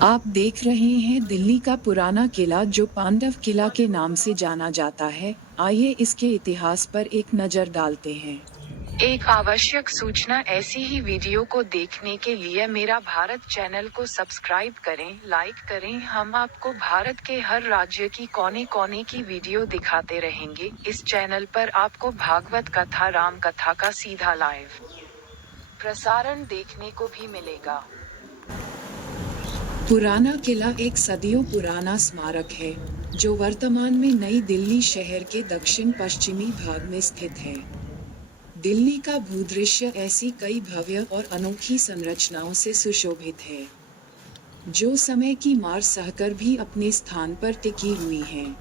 आप देख रहे हैं दिल्ली का पुराना किला जो पांडव किला के नाम से जाना जाता है। आइए इसके इतिहास पर एक नज़र डालते हैं। एक आवश्यक सूचना, ऐसी ही वीडियो को देखने के लिए मेरा भारत चैनल को सब्सक्राइब करें, लाइक करें। हम आपको भारत के हर राज्य की कोने कोने की वीडियो दिखाते रहेंगे। इस चैनल पर आपको भागवत कथा, राम कथा का सीधा लाइव प्रसारण देखने को भी मिलेगा। पुराना किला एक सदियों पुराना स्मारक है, जो वर्तमान में नई दिल्ली शहर के दक्षिण पश्चिमी भाग में स्थित है। दिल्ली का भूदृश्य ऐसी कई भव्य और अनोखी संरचनाओं से सुशोभित है, जो समय की मार सहकर भी अपने स्थान पर टिकी हुई हैं।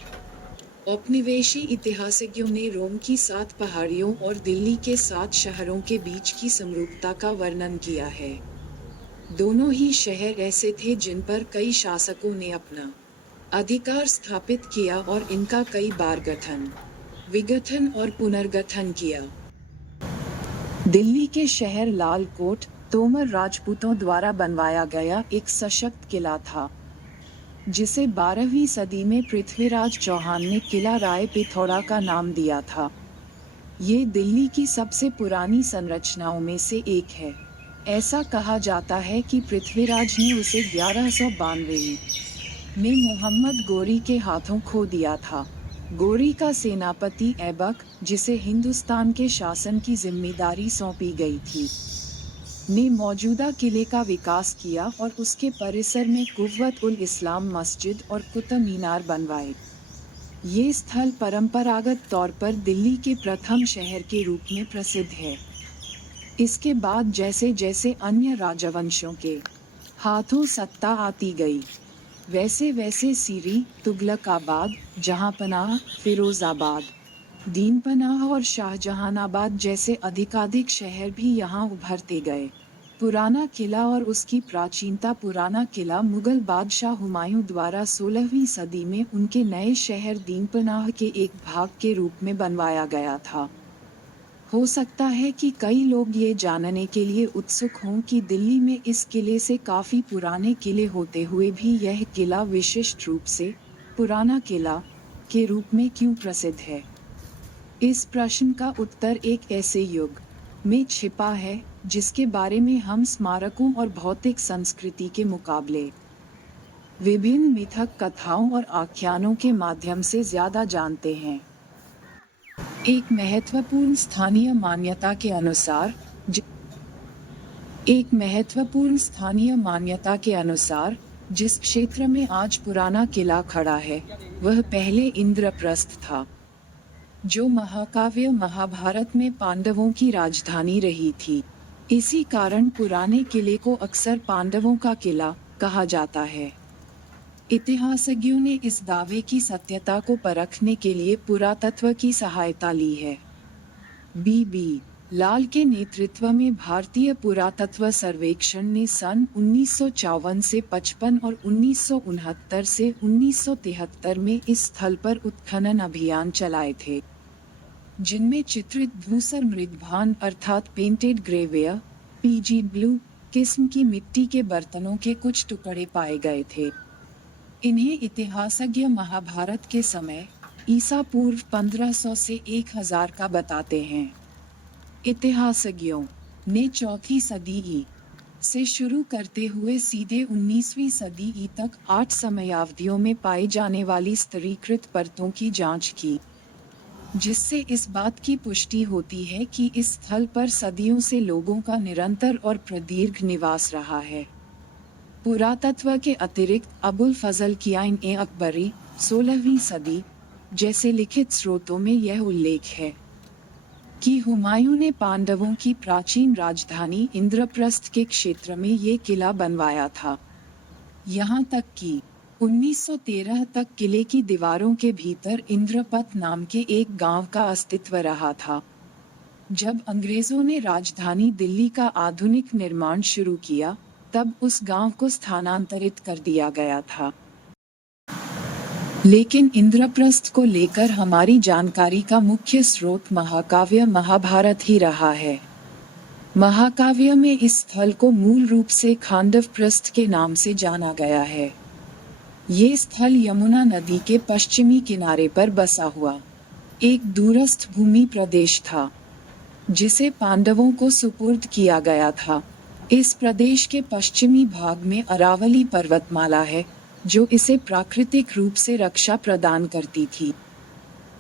औपनिवेशी इतिहासज्ञों ने रोम की 7 पहाड़ियों और दिल्ली के 7 शहरों के बीच की समरूपता का वर्णन किया है। दोनों ही शहर ऐसे थे जिन पर कई शासकों ने अपना अधिकार स्थापित किया और इनका कई बार गठन, विघटन और पुनर्गठन किया। दिल्ली के शहर लाल कोट तोमर राजपूतों द्वारा बनवाया गया एक सशक्त किला था, जिसे 12वीं सदी में पृथ्वीराज चौहान ने किला राय पिथौरा का नाम दिया था। ये दिल्ली की सबसे पुरानी संरचनाओं में से एक है। ऐसा कहा जाता है कि पृथ्वीराज ने उसे 1192 में मोहम्मद गोरी के हाथों खो दिया था। गोरी का सेनापति ऐबक, जिसे हिंदुस्तान के शासन की जिम्मेदारी सौंपी गई थी, ने मौजूदा किले का विकास किया और उसके परिसर में कुव्वत उल इस्लाम मस्जिद और कुतुब मीनार बनवाए। ये स्थल परंपरागत तौर पर दिल्ली के प्रथम शहर के रूप में प्रसिद्ध है। इसके बाद जैसे जैसे अन्य राजवंशों के हाथों सत्ता आती गई, वैसे वैसे सीरी, तुगलकाबाद, जहांपनाह, फिरोजाबाद, दीनपनाह और शाहजहानाबाद जैसे अधिकाधिक शहर भी यहाँ उभरते गए। पुराना किला और उसकी प्राचीनता। पुराना किला मुगल बादशाह हुमायूं द्वारा 16वीं सदी में उनके नए शहर दीनपनाह के एक भाग के रूप में बनवाया गया था। हो सकता है कि कई लोग ये जानने के लिए उत्सुक हों कि दिल्ली में इस किले से काफ़ी पुराने किले होते हुए भी यह किला विशिष्ट रूप से पुराना किला के रूप में क्यों प्रसिद्ध है। इस प्रश्न का उत्तर एक ऐसे युग में छिपा है, जिसके बारे में हम स्मारकों और भौतिक संस्कृति के मुकाबले विभिन्न मिथक, कथाओं और आख्यानों के माध्यम से ज़्यादा जानते हैं। एक महत्वपूर्ण स्थानीय मान्यता के अनुसार जिस क्षेत्र में आज पुराना किला खड़ा है, वह पहले इंद्रप्रस्थ था, जो महाकाव्य महाभारत में पांडवों की राजधानी रही थी। इसी कारण पुराने किले को अक्सर पांडवों का किला कहा जाता है। इतिहासज्ञों ने इस दावे की सत्यता को परखने के लिए पुरातत्व की सहायता ली है। बी लाल के नेतृत्व में भारतीय पुरातत्व सर्वेक्षण ने सन 1954 से 55 और 1969 से 1973 में इस स्थल पर उत्खनन अभियान चलाए थे, जिनमें चित्रित धूसर मृदभान अर्थात पेंटेड ग्रेवेयर पीजी ब्लू किस्म की मिट्टी के बर्तनों के कुछ टुकड़े पाए गए थे। इन्हें इतिहासज्ञ महाभारत के समय ईसा पूर्व 1500 से 1000 का बताते हैं। इतिहासज्ञों ने चौथी सदी ई से शुरू करते हुए सीधे 19वीं सदी ई तक 8 समयावधियों में पाई जाने वाली स्तरीकृत परतों की जांच की, जिससे इस बात की पुष्टि होती है कि इस स्थल पर सदियों से लोगों का निरंतर और प्रदीर्घ निवास रहा है। पुरातत्व के अतिरिक्त अबुल फजल कियाइन ए अकबरी 16वीं सदी जैसे लिखित स्रोतों में यह उल्लेख है कि हुमायूं ने पांडवों की प्राचीन राजधानी इंद्रप्रस्थ के क्षेत्र में ये किला बनवाया था। यहाँ तक कि 1913 तक किले की दीवारों के भीतर इंद्रपथ नाम के एक गांव का अस्तित्व रहा था। जब अंग्रेजों ने राजधानी दिल्ली का आधुनिक निर्माण शुरू किया, तब उस गांव को स्थानांतरित कर दिया गया था। लेकिन इंद्रप्रस्थ को लेकर हमारी जानकारी का मुख्य स्रोत महाकाव्य महाभारत ही रहा है। महाकाव्य में इस स्थल को मूल रूप से खांडवप्रस्थ के नाम से जाना गया है। ये स्थल यमुना नदी के पश्चिमी किनारे पर बसा हुआ एक दूरस्थ भूमि प्रदेश था, जिसे पांडवों को सुपुर्द किया गया था। इस प्रदेश के पश्चिमी भाग में अरावली पर्वतमाला है, जो इसे प्राकृतिक रूप से रक्षा प्रदान करती थी।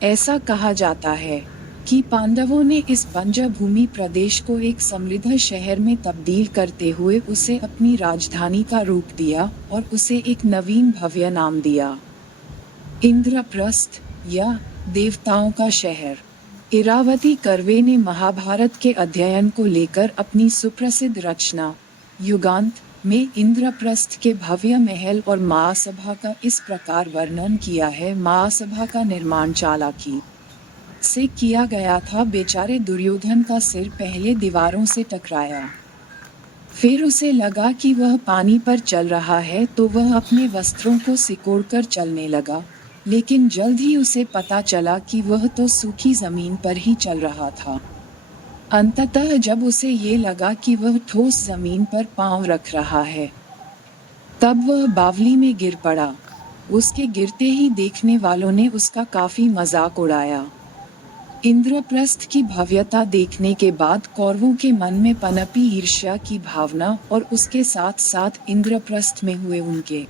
ऐसा कहा जाता है कि पांडवों ने इस बंजर भूमि प्रदेश को एक समृद्ध शहर में तब्दील करते हुए उसे अपनी राजधानी का रूप दिया और उसे एक नवीन भव्य नाम दिया, इंद्रप्रस्थ या देवताओं का शहर। इरावती कर्वे ने महाभारत के अध्ययन को लेकर अपनी सुप्रसिद्ध रचना युगांत में इंद्रप्रस्थ के भव्य महल और महासभा का इस प्रकार वर्णन किया है। महासभा का निर्माण चालाकी से किया गया था। बेचारे दुर्योधन का सिर पहले दीवारों से टकराया, फिर उसे लगा कि वह पानी पर चल रहा है तो वह अपने वस्त्रों को सिकोड़कर चलने लगा, लेकिन जल्द ही उसे पता चला कि वह तो सूखी जमीन पर ही चल रहा था। अंततः जब उसे ये लगा कि वह ठोस जमीन पर पांव रख रहा है, तब वह बावली में गिर पड़ा। उसके गिरते ही देखने वालों ने उसका काफी मजाक उड़ाया। इंद्रप्रस्थ की भव्यता देखने के बाद कौरवों के मन में पनपी ईर्ष्या की भावना और उसके साथ साथ इंद्रप्रस्थ में हुए उनके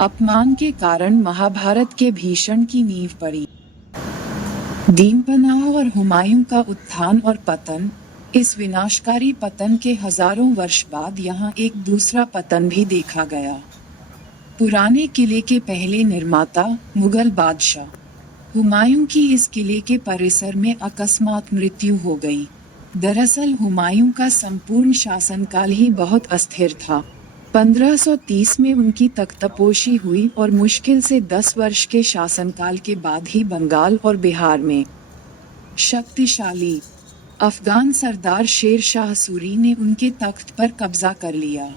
अपमान के कारण महाभारत के भीषण की नींव पड़ी। दीनपनाह और हुमायूं का उत्थान और पतन। इस विनाशकारी पतन के हजारों वर्ष बाद यहाँ एक दूसरा पतन भी देखा गया। पुराने किले के पहले निर्माता मुगल बादशाह हुमायूं की इस किले के परिसर में अकस्मात मृत्यु हो गई। दरअसल हुमायूं का संपूर्ण शासनकाल ही बहुत अस्थिर था। 1530 में उनकी तख्तापोशी हुई और मुश्किल से 10 वर्ष के शासनकाल के बाद ही बंगाल और बिहार में शक्तिशाली अफगान सरदार शेर शाह सूरी ने उनके तख्त पर कब्जा कर लिया।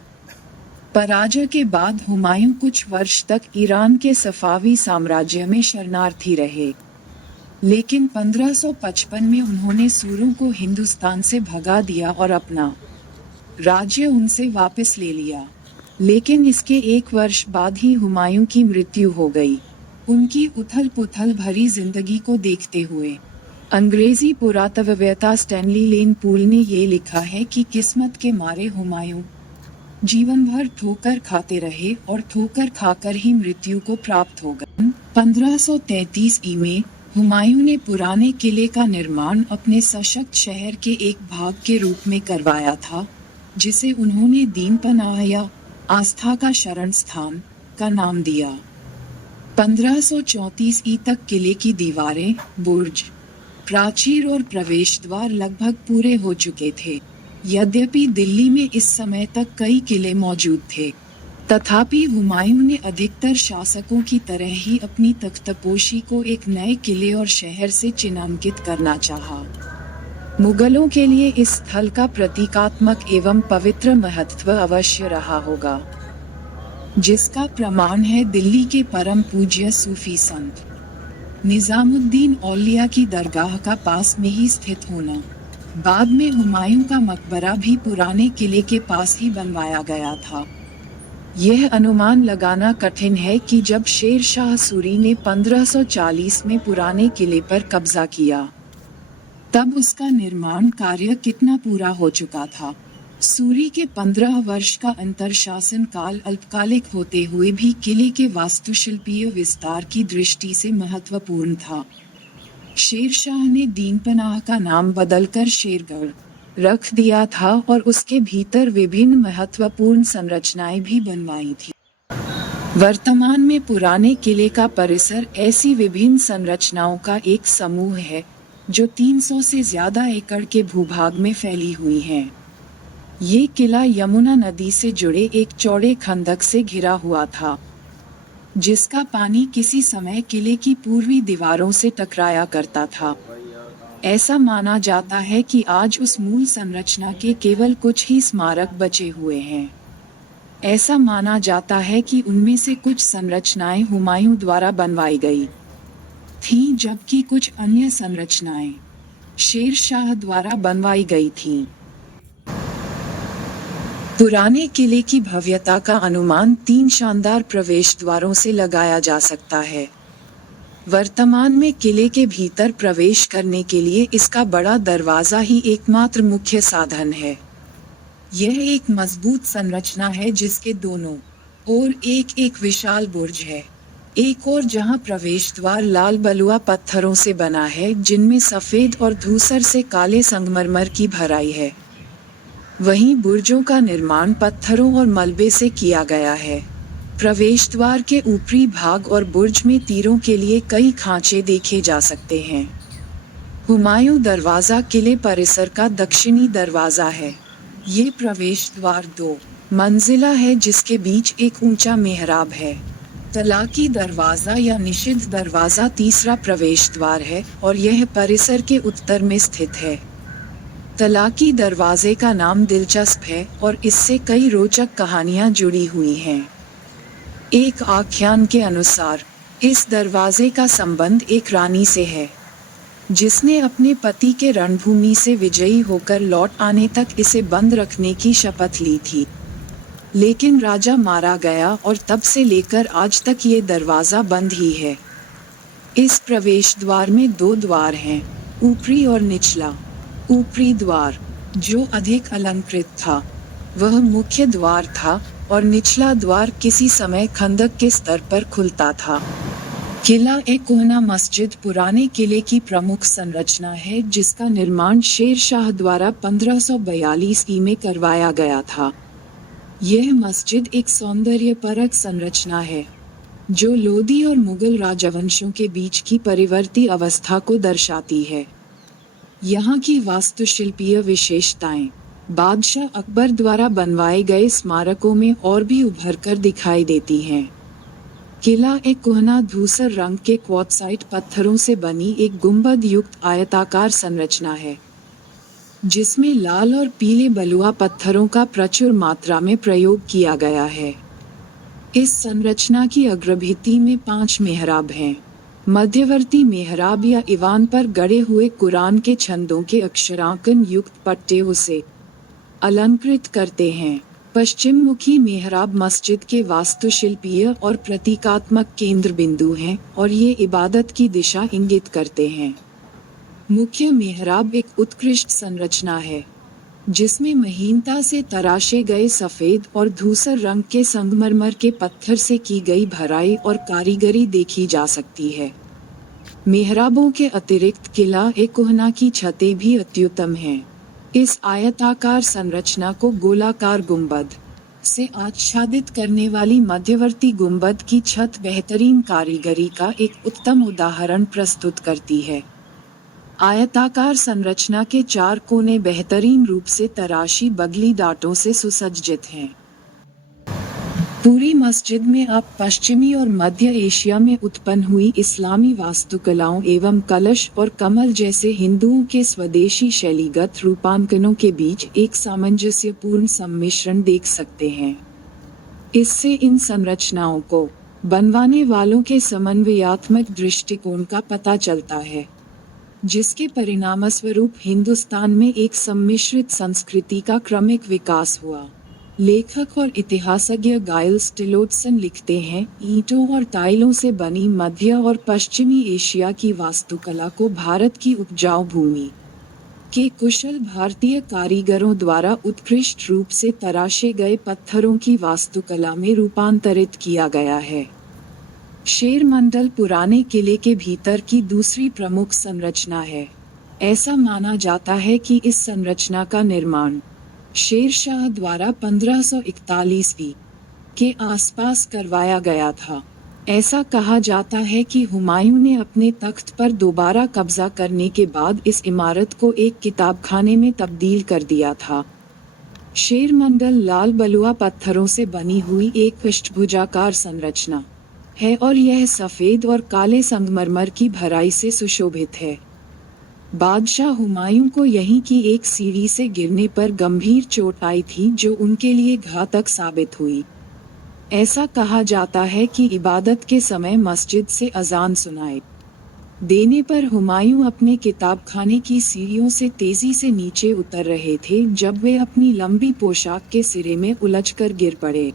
पराजय के बाद हुमायूं कुछ वर्ष तक ईरान के सफावी साम्राज्य में शरणार्थी रहे, लेकिन 1555 में उन्होंने सूरों को हिंदुस्तान से भगा दिया और अपना राज्य उनसे वापस ले लिया। लेकिन इसके एक वर्ष बाद ही हुमायूं की मृत्यु हो गई। उनकी उथल-पुथल भरी जिंदगी को देखते हुए अंग्रेजी पुरातत्ववेत्ता स्टैनली लेन पूल ने ये लिखा है कि किस्मत के मारे हुमायूं जीवन भर ठोकर खाते रहे और ठोकर खाकर ही मृत्यु को प्राप्त हो गए। 1533 में हुमायूं ने पुराने किले का निर्माण अपने सशक्त शहर के एक भाग के रूप में करवाया था, जिसे उन्होंने दीनपनाह या आस्था का शरण स्थान का नाम दिया। 1534 तक किले की दीवारें, बुर्ज, प्राचीर और प्रवेश द्वार लगभग पूरे हो चुके थे। यद्यपि दिल्ली में इस समय तक कई किले मौजूद थे, तथापि हुमायूं ने अधिकतर शासकों की तरह ही अपनी तख्तापोशी को एक नए किले और शहर से चिन्हांकित करना चाहा। मुगलों के लिए इस स्थल का प्रतीकात्मक एवं पवित्र महत्व अवश्य रहा होगा, जिसका प्रमाण है दिल्ली के परम पूज्य सूफी संत निजामुद्दीन औलिया की दरगाह का पास में ही स्थित होना। बाद में हुमायूं का मकबरा भी पुराने किले के पास ही बनवाया गया था। यह अनुमान लगाना कठिन है कि जब शेर शाह सूरी ने 1540 में पुराने किले पर कब्जा किया, तब उसका निर्माण कार्य कितना पूरा हो चुका था। सूरी के 15 वर्ष का अंतरशासन काल अल्पकालिक होते हुए भी किले के वास्तुशिल्पीय विस्तार की दृष्टि से महत्वपूर्ण था। शेरशाह ने दीनपनाह का नाम बदलकर शेरगढ़ रख दिया था और उसके भीतर विभिन्न महत्वपूर्ण संरचनाएं भी बनवाई थी। वर्तमान में पुराने किले का परिसर ऐसी विभिन्न संरचनाओं का एक समूह है जो 300 से ज्यादा एकड़ के भूभाग में फैली हुई है। ये किला यमुना नदी से जुड़े एक चौड़े खंदक से घिरा हुआ था, जिसका पानी किसी समय किले की पूर्वी दीवारों से टकराया करता था। ऐसा माना जाता है कि आज उस मूल संरचना के केवल कुछ ही स्मारक बचे हुए हैं। ऐसा माना जाता है कि उनमें से कुछ संरचनाएं हुमायूं द्वारा बनवाई गई थीं, जबकि कुछ अन्य संरचनाएं शेर शाह द्वारा बनवाई गई थीं। पुराने किले की भव्यता का अनुमान 3 शानदार प्रवेश द्वारों से लगाया जा सकता है। वर्तमान में किले के भीतर प्रवेश करने के लिए इसका बड़ा दरवाजा ही एकमात्र मुख्य साधन है। यह एक मजबूत संरचना है जिसके दोनों ओर एक एक विशाल बुर्ज है। एक और जहां प्रवेश द्वार लाल बलुआ पत्थरों से बना है जिनमें सफेद और धूसर से काले संगमरमर की भराई है। वहीं बुर्जों का निर्माण पत्थरों और मलबे से किया गया है। प्रवेश द्वार के ऊपरी भाग और बुर्ज में तीरों के लिए कई खांचे देखे जा सकते हैं। हुमायूं दरवाजा किले परिसर का दक्षिणी दरवाजा है। ये प्रवेश द्वार 2 मंजिला है जिसके बीच एक ऊंचा मेहराब है। तलाकी दरवाजा या निषिद्ध दरवाजा तीसरा प्रवेश द्वार है और यह परिसर के उत्तर में स्थित है। तलाकी दरवाजे का नाम दिलचस्प है और इससे कई रोचक कहानियां जुड़ी हुई हैं। एक आख्यान के अनुसार इस दरवाजे का संबंध एक रानी से है जिसने अपने पति के रणभूमि से विजयी होकर लौट आने तक इसे बंद रखने की शपथ ली थी। लेकिन राजा मारा गया और तब से लेकर आज तक ये दरवाजा बंद ही है। इस प्रवेश द्वार में 2 द्वार हैं, ऊपरी और निचला। ऊपरी द्वार, जो अधिक अलंकृत था, वह मुख्य द्वार था और निचला द्वार किसी समय खंदक के स्तर पर खुलता था। किला ए कोहना मस्जिद पुराने किले की प्रमुख संरचना है जिसका निर्माण शेर शाह द्वारा 1542 ईस्वी में करवाया गया था। यह मस्जिद एक सौंदर्यपरक संरचना है जो लोदी और मुगल राजवंशों के बीच की परिवर्ती अवस्था को दर्शाती है। यहाँ की वास्तुशिल्पीय विशेषताएं बादशाह अकबर द्वारा बनवाए गए स्मारकों में और भी उभरकर दिखाई देती हैं। किला ए कोहना धूसर रंग के क्वार्ट्जाइट पत्थरों से बनी एक गुंबद युक्त आयताकार संरचना है जिसमें लाल और पीले बलुआ पत्थरों का प्रचुर मात्रा में प्रयोग किया गया है। इस संरचना की अग्रभित्ति में 5 मेहराब हैं। मध्यवर्ती मेहराब या ईवान पर गड़े हुए कुरान के छंदों के अक्षरांकन युक्त पट्टे उसे अलंकृत करते हैं। पश्चिम मुखी मेहराब मस्जिद के वास्तुशिल्पीय और प्रतीकात्मक केंद्र बिंदु हैं और ये इबादत की दिशा इंगित करते हैं। मुख्य मेहराब एक उत्कृष्ट संरचना है जिसमें महीनता से तराशे गए सफेद और धूसर रंग के संगमरमर के पत्थर से की गई भराई और कारीगरी देखी जा सकती है। मेहराबों के अतिरिक्त किला ए कोहना की छतें भी अत्युत्तम हैं। इस आयताकार संरचना को गोलाकार गुंबद से आच्छादित करने वाली मध्यवर्ती गुंबद की छत बेहतरीन कारीगरी का एक उत्तम उदाहरण प्रस्तुत करती है। आयताकार संरचना के 4 कोने बेहतरीन रूप से तराशी बगली डाटों से सुसज्जित हैं। पूरी मस्जिद में आप पश्चिमी और मध्य एशिया में उत्पन्न हुई इस्लामी वास्तुकलाओं एवं कलश और कमल जैसे हिंदुओं के स्वदेशी शैलीगत रूपांकनों के बीच एक सामंजस्यपूर्ण सम्मिश्रण देख सकते हैं। इससे इन संरचनाओं को बनवाने वालों के समन्वयात्मक दृष्टिकोण का पता चलता है, जिसके परिणामस्वरूप हिंदुस्तान में एक सम्मिश्रित संस्कृति का क्रमिक विकास हुआ। लेखक और इतिहासज्ञ गाइल्स टिलोटसन लिखते हैं, ईंटों और टाइलों से बनी मध्य और पश्चिमी एशिया की वास्तुकला को भारत की उपजाऊ भूमि के कुशल भारतीय कारीगरों द्वारा उत्कृष्ट रूप से तराशे गए पत्थरों की वास्तुकला में रूपांतरित किया गया है। शेर मंडल पुराने किले के भीतर की दूसरी प्रमुख संरचना है। ऐसा माना जाता है कि इस संरचना का निर्माण शेर शाह द्वारा 1541 ईस्वी के आसपास करवाया गया था। ऐसा कहा जाता है कि हुमायूं ने अपने तख्त पर दोबारा कब्जा करने के बाद इस इमारत को एक किताबखाने में तब्दील कर दिया था। शेर मंडल लाल बलुआ पत्थरों से बनी हुई एक अष्टभुजाकार संरचना है और यह सफेद और काले संगमरमर की भराई से सुशोभित है। बादशाह हुमायूं को यहीं की एक सीढ़ी से गिरने पर गंभीर चोट आई थी जो उनके लिए घातक साबित हुई। ऐसा कहा जाता है कि इबादत के समय मस्जिद से अजान सुनाई देने पर हुमायूं अपने किताबखाने की सीढ़ियों से तेजी से नीचे उतर रहे थे जब वे अपनी लंबी पोशाक के सिरे में उलझकर गिर पड़े।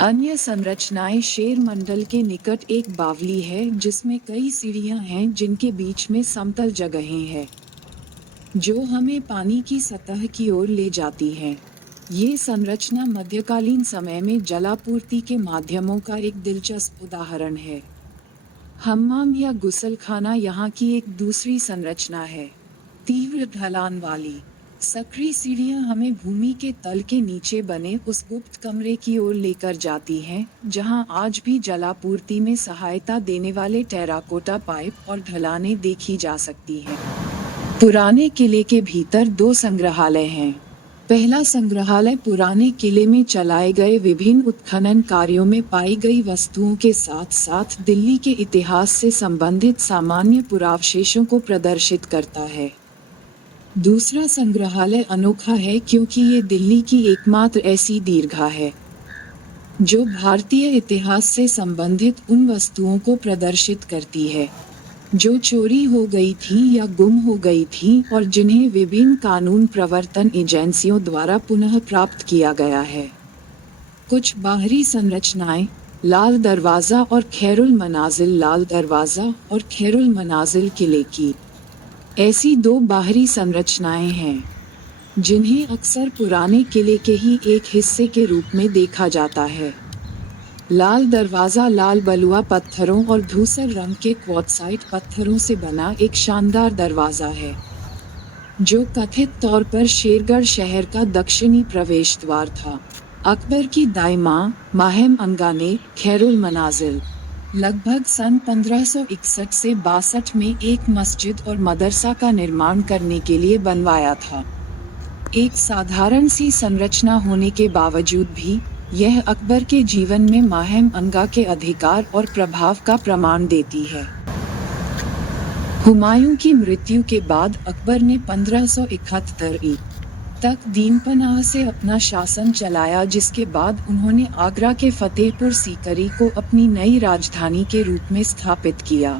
अन्य संरचनाएं शेर मंडल के निकट एक बावली है जिसमें कई सीढ़ियां हैं जिनके बीच में समतल जगहें हैं जो हमें पानी की सतह की ओर ले जाती हैं। ये संरचना मध्यकालीन समय में जलापूर्ति के माध्यमों का एक दिलचस्प उदाहरण है। हम्माम या गुसलखाना यहाँ की एक दूसरी संरचना है। तीव्र ढलान वाली सक्रिय सीढ़ियाँ हमें भूमि के तल के नीचे बने उस गुप्त कमरे की ओर लेकर जाती हैं, जहाँ आज भी जलापूर्ति में सहायता देने वाले टेराकोटा पाइप और ढलानें देखी जा सकती हैं। पुराने किले के भीतर 2 संग्रहालय हैं। पहला संग्रहालय पुराने किले में चलाए गए विभिन्न उत्खनन कार्यों में पाई गई वस्तुओं के साथ साथ दिल्ली के इतिहास से संबंधित सामान्य पुरावशेषों को प्रदर्शित करता है। दूसरा संग्रहालय अनोखा है क्योंकि ये दिल्ली की एकमात्र ऐसी दीर्घा है जो भारतीय इतिहास से संबंधित उन वस्तुओं को प्रदर्शित करती है जो चोरी हो गई थी या गुम हो गई थी और जिन्हें विभिन्न कानून प्रवर्तन एजेंसियों द्वारा पुनः प्राप्त किया गया है। कुछ बाहरी संरचनाएं लाल दरवाज़ा और खैरुल मनाजिल लाल दरवाज़ा और खैरुल मनाजिल किले की ऐसी 2 बाहरी संरचनाएं हैं जिन्हें अक्सर पुराने किले के ही एक हिस्से के रूप में देखा जाता है। लाल दरवाज़ा लाल बलुआ पत्थरों और धूसर रंग के क्वार्ट्ज़ाइट पत्थरों से बना एक शानदार दरवाज़ा है जो कथित तौर पर शेरगढ़ शहर का दक्षिणी प्रवेश द्वार था। अकबर की दाई मां माहिम अंगा ने खैरुल मनाजिल लगभग सन 1561 से 62 में एक मस्जिद और मदरसा का निर्माण करने के लिए बनवाया था। एक साधारण सी संरचना होने के बावजूद भी यह अकबर के जीवन में माहिम अंगा के अधिकार और प्रभाव का प्रमाण देती है। हुमायूं की मृत्यु के बाद अकबर ने 1571 तक दीनपनाह से अपना शासन चलाया, जिसके बाद उन्होंने आगरा के फतेहपुर सीकरी को अपनी नई राजधानी के रूप में स्थापित किया।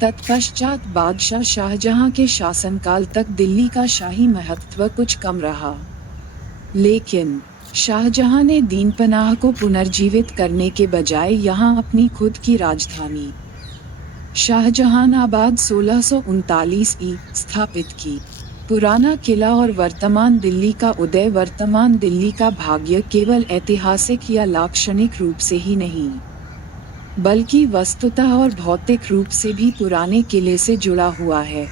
तत्पश्चात बादशाह शाहजहां के शासनकाल तक दिल्ली का शाही महत्व कुछ कम रहा, लेकिन शाहजहां ने दीनपनाह को पुनर्जीवित करने के बजाय यहां अपनी खुद की राजधानी शाहजहानाबाद 1639 स्थापित की। पुराना किला और वर्तमान दिल्ली का उदय वर्तमान दिल्ली का भाग्य केवल ऐतिहासिक या लाक्षणिक रूप से ही नहीं, बल्कि वस्तुतः और भौतिक रूप से भी पुराने किले से जुड़ा हुआ है।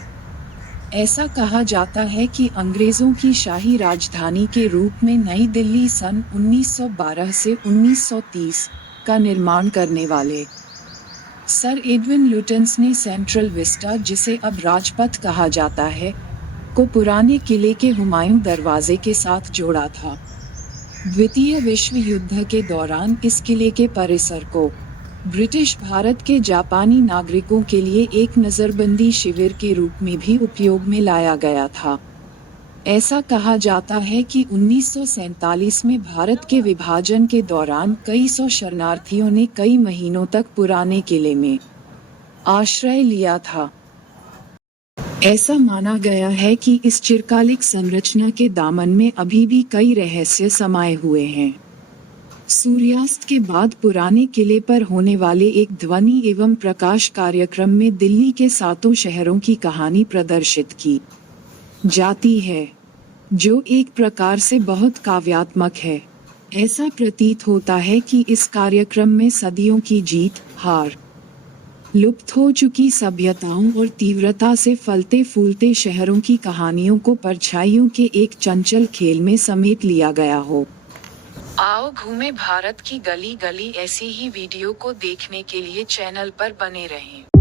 ऐसा कहा जाता है कि अंग्रेजों की शाही राजधानी के रूप में नई दिल्ली सन 1912 से 1930 का निर्माण करने वाले सर एडविन लुटन्स ने सेंट्रल विस्टा, जिसे अब राजपथ कहा जाता है, को पुराने किले के हुमायूं दरवाजे के साथ जोड़ा था। द्वितीय विश्व युद्ध के दौरान इस किले के परिसर को ब्रिटिश भारत के जापानी नागरिकों के लिए एक नज़रबंदी शिविर के रूप में भी उपयोग में लाया गया था। ऐसा कहा जाता है कि 1947 में भारत के विभाजन के दौरान कई सौ शरणार्थियों ने कई महीनों तक पुराने किले में आश्रय लिया था। ऐसा माना गया है कि इस चिरकालिक संरचना के दामन में अभी भी कई रहस्य समाये हुए हैं। सूर्यास्त के बाद पुराने किले पर होने वाले एक ध्वनि एवं प्रकाश कार्यक्रम में दिल्ली के 7 शहरों की कहानी प्रदर्शित की जाती है, जो एक प्रकार से बहुत काव्यात्मक है। ऐसा प्रतीत होता है कि इस कार्यक्रम में सदियों की जीत हार, लुप्त हो चुकी सभ्यताओं और तीव्रता से फलते फूलते शहरों की कहानियों को परछाइयों के एक चंचल खेल में समेट लिया गया हो। आओ घूमे भारत की गली गली। ऐसी ही वीडियो को देखने के लिए चैनल पर बने रहें।